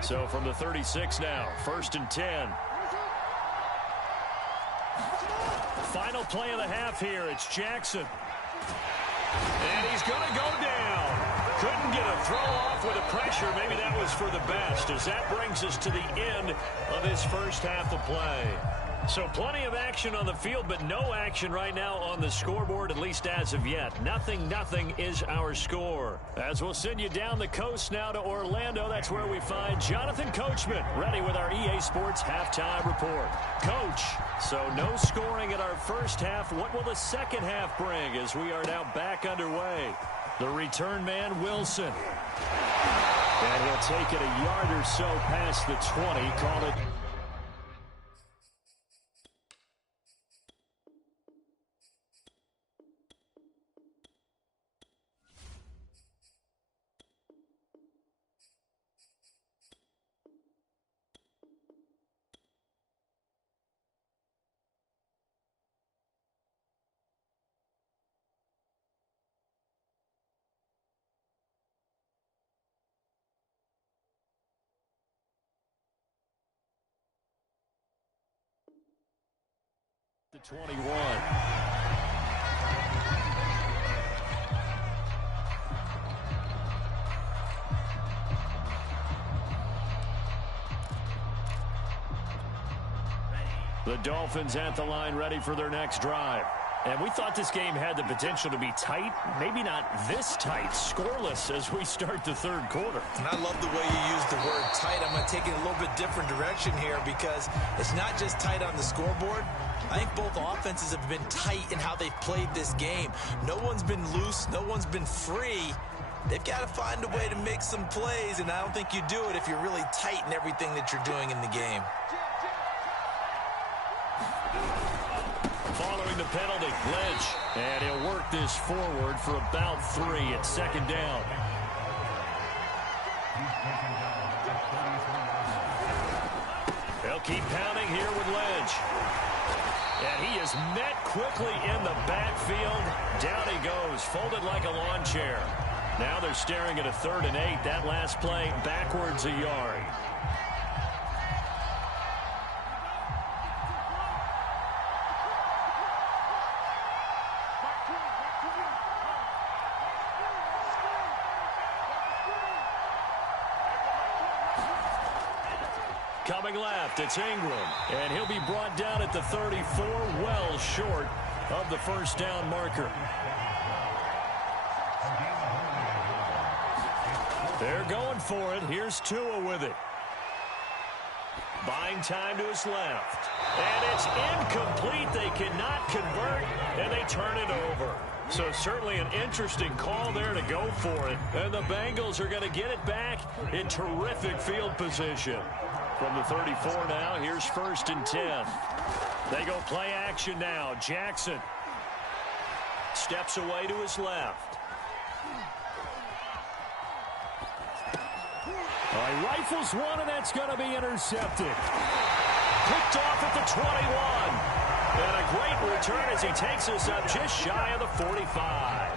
So from the 36 now, 1st and 10. Final play of the half here. It's Jackson. And he's going to go down. Couldn't get a throw off with the pressure. Maybe that was for the best, as that brings us to the end of his first half of play. So plenty of action on the field, but no action right now on the scoreboard, at least as of yet. 0-0 is our score. As we'll send you down the coast now to Orlando, that's where we find Jonathan Coachman, ready with our EA Sports halftime report. Coach, so no scoring in our first half. What will the second half bring as we are now back underway? The return man, Wilson. And he'll take it a yard or so past the 20, call it. The 21. The Dolphins at the line, ready for their next drive. And we thought this game had the potential to be tight, maybe not this tight, scoreless as we start the third quarter. And I love the way you use the word tight. I'm going to take it a little bit different direction here because it's not just tight on the scoreboard. I think both offenses have been tight in how they've played this game. No one's been loose. No one's been free. They've got to find a way to make some plays, and I don't think you do it if you're really tight in everything that you're doing in the game. Following the penalty, Lynch. And he'll work this forward for about 3 at second down. They'll keep pounding here with Lynch. And he is met quickly in the backfield. Down he goes, folded like a lawn chair. Now they're staring at a 3rd and 8. That last play backwards a yard. Coming left, it's Ingram. And he'll be brought down at the 34, well short of the first down marker. They're going for it. Here's Tua with it. Buying time to his left. And it's incomplete. They cannot convert, and they turn it over. So certainly an interesting call there to go for it. And the Bengals are going to get it back in terrific field position. From the 34 now, here's 1st and 10. They go play action now. Jackson steps away to his left. He rifles one, and that's going to be intercepted. Picked off at the 21. And a great return as he takes us up just shy of the 45.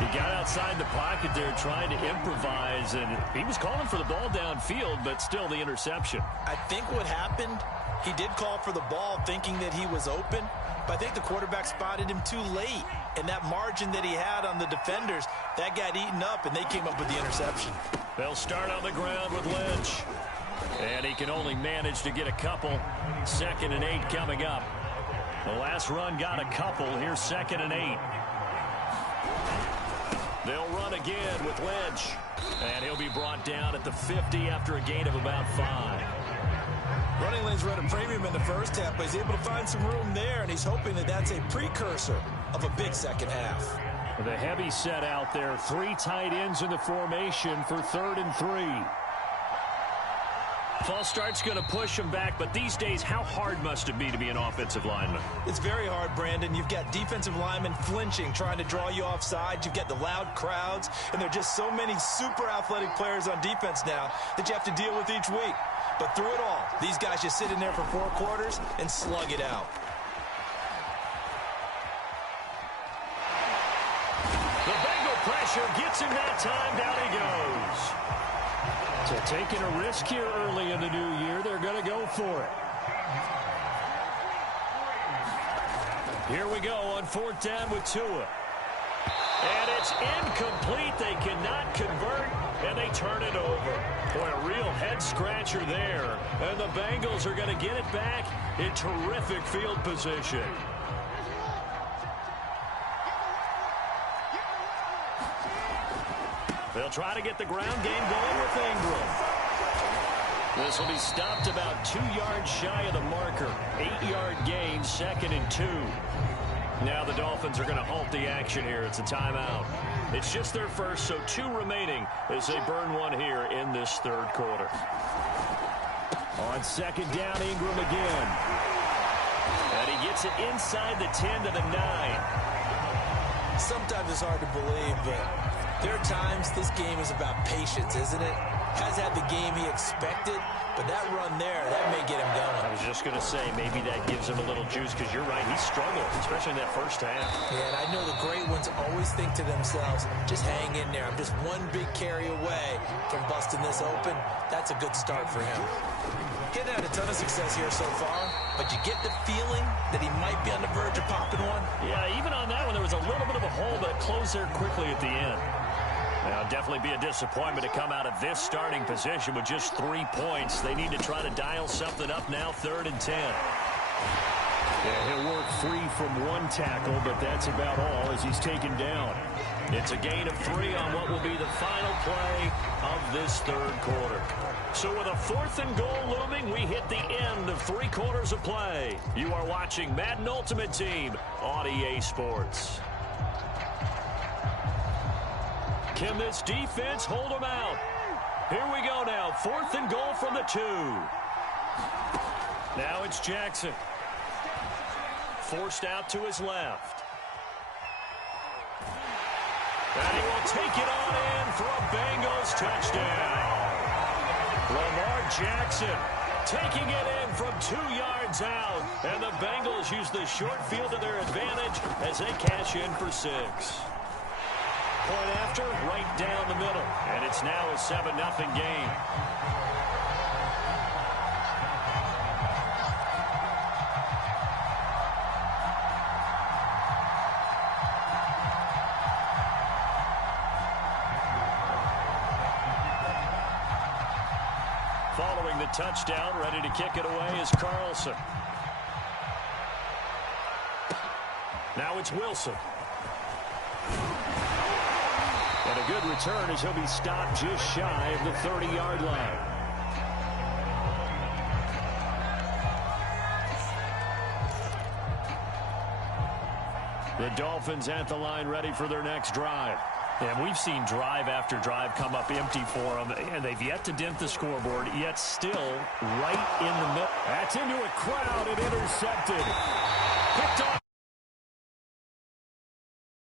He got outside the pocket there trying to improvise, and he was calling for the ball downfield, but still the interception. I think what happened, he did call for the ball thinking that he was open, but I think the quarterback spotted him too late. And that margin that he had on the defenders, that got eaten up, and they came up with the interception. They'll start on the ground with Lynch. And he can only manage to get a couple. 2nd and 8 coming up. The last run got a couple. Here's 2nd and 8. They'll run again with Lynch. And he'll be brought down at the 50 after a gain of about 5. Running lanes were at a premium in the first half, but he's able to find some room there, and he's hoping that that's a precursor of a big second half. The heavy set out there. 3 tight ends in the formation for 3rd and 3. False start's going to push him back, but these days, how hard must it be to be an offensive lineman? It's very hard, Brandon. You've got defensive linemen flinching, trying to draw you off sides. You've got the loud crowds, and there are just so many super athletic players on defense now that you have to deal with each week. But through it all, these guys just sit in there for 4 quarters and slug it out. The Bengal pressure gets him that time. Down he goes. So taking a risk here early in the new year, they're going to go for it. Here we go on 4th down with Tua. And it's incomplete. They cannot convert, and they turn it over. Boy, a real head-scratcher there. And the Bengals are going to get it back in terrific field position. They'll try to get the ground game going with Ingram. This will be stopped about 2 yards shy of the marker. 8-yard gain, 2nd and 2. Now the Dolphins are going to halt the action here. It's a timeout. It's just their first, so 2 remaining as they burn one here in this 3rd quarter. On 2nd down, Ingram again. And he gets it inside the 10 to the 9. Sometimes it's hard to believe, but there are times this game is about patience, isn't it? Has had the game he expected, but that run there, that may get him going. I was just going to say, maybe that gives him a little juice, because you're right, he struggled, especially in that first half. Yeah, and I know the great ones always think to themselves, just hang in there. I'm just one big carry away from busting this open. That's a good start for him. Getting had a ton of success here so far, but you get the feeling that he might be on the verge of popping one. Yeah, even on that one, there was a little bit of a hole, but it closed there quickly at the end. Now, definitely be a disappointment to come out of this starting position with just 3 points. They need to try to dial something up now, 3rd and 10. Yeah, he'll work free from 1 tackle, but that's about all as he's taken down. It's a gain of 3 on what will be the final play of this 3rd quarter. So with a 4th and goal looming, we hit the end of 3 quarters of play. You are watching Madden Ultimate Team on EA Sports. Can this defense hold them out? Here we go now. 4th and goal from the 2. Now it's Jackson. Forced out to his left. And he will take it on in for a Bengals touchdown. Lamar Jackson taking it in from 2 yards out. And the Bengals use the short field to their advantage as they cash in for 6. Point after, right down the middle. And it's now a 7-0 game. Following the touchdown, ready to kick it away is Carlson. Now it's Wilson. And a good return as he'll be stopped just shy of the 30-yard line. The Dolphins at the line ready for their next drive. And we've seen drive after drive come up empty for them, and they've yet to dent the scoreboard, yet still right in the middle. That's into a crowd and intercepted. Picked off.